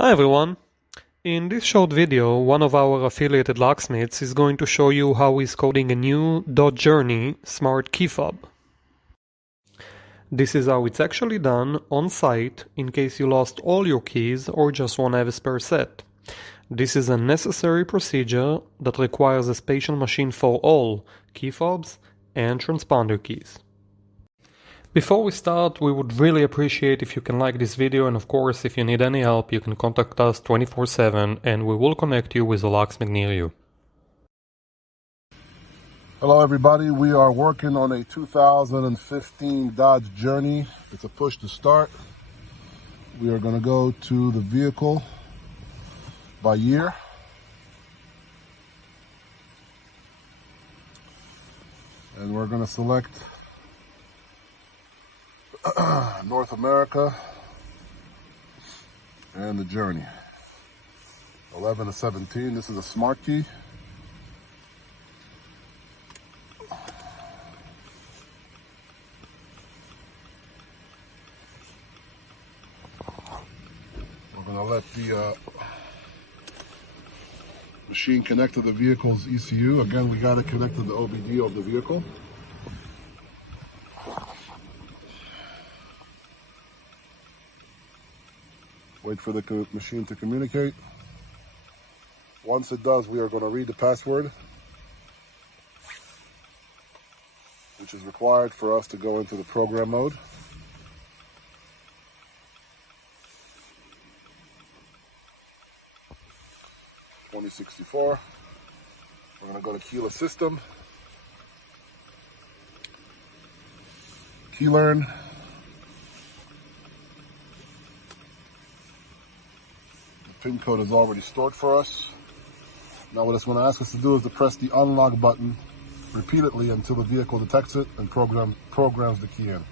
Hi everyone! In this short video, one of our affiliated locksmiths is going to show you how he's coding a new .journey smart key fob. This is how it's actually done on site in case you lost all your keys or just want to have a spare set. This is a necessary procedure that requires a special machine for all key fobs and transponder keys. Before we start, we would really appreciate if you can like this video, and of course if you need any help you can contact us 24/7 and we will connect you with a locksmith near you. Hello everybody, we are working on a 2015 Dodge Journey. It's a push to start. We are going to go to the vehicle by year. And we're going to select North America and the Journey. 11 to 17, this is a smart key. We're going to let the machine connect to the vehicle's ECU. Again, we got to connect to the OBD of the vehicle. Wait for the machine to communicate. Once it does, we are going to read the password, which is required for us to go into the program mode. .64. We're going to go to keyless system. Key learn. PIN code is already stored for us. Now what it's going to ask us to do is to press the unlock button repeatedly until the vehicle detects it and programs the key in.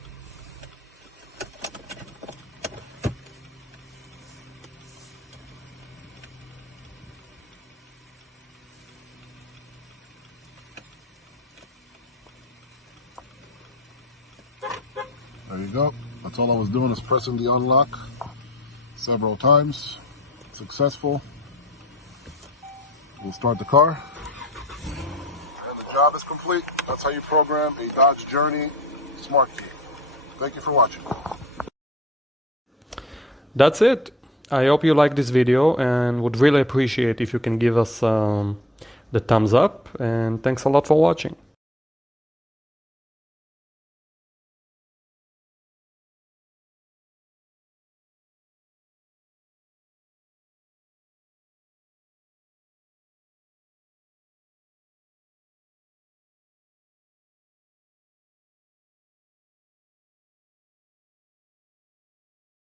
There you go. That's all I was doing, is pressing the unlock several times. Successful. We'll start the car. And the job is complete. That's how you program a Dodge Journey smart key. Thank you for watching. That's it. I hope you like this video and would really appreciate if you can give us the thumbs up, and thanks a lot for watching.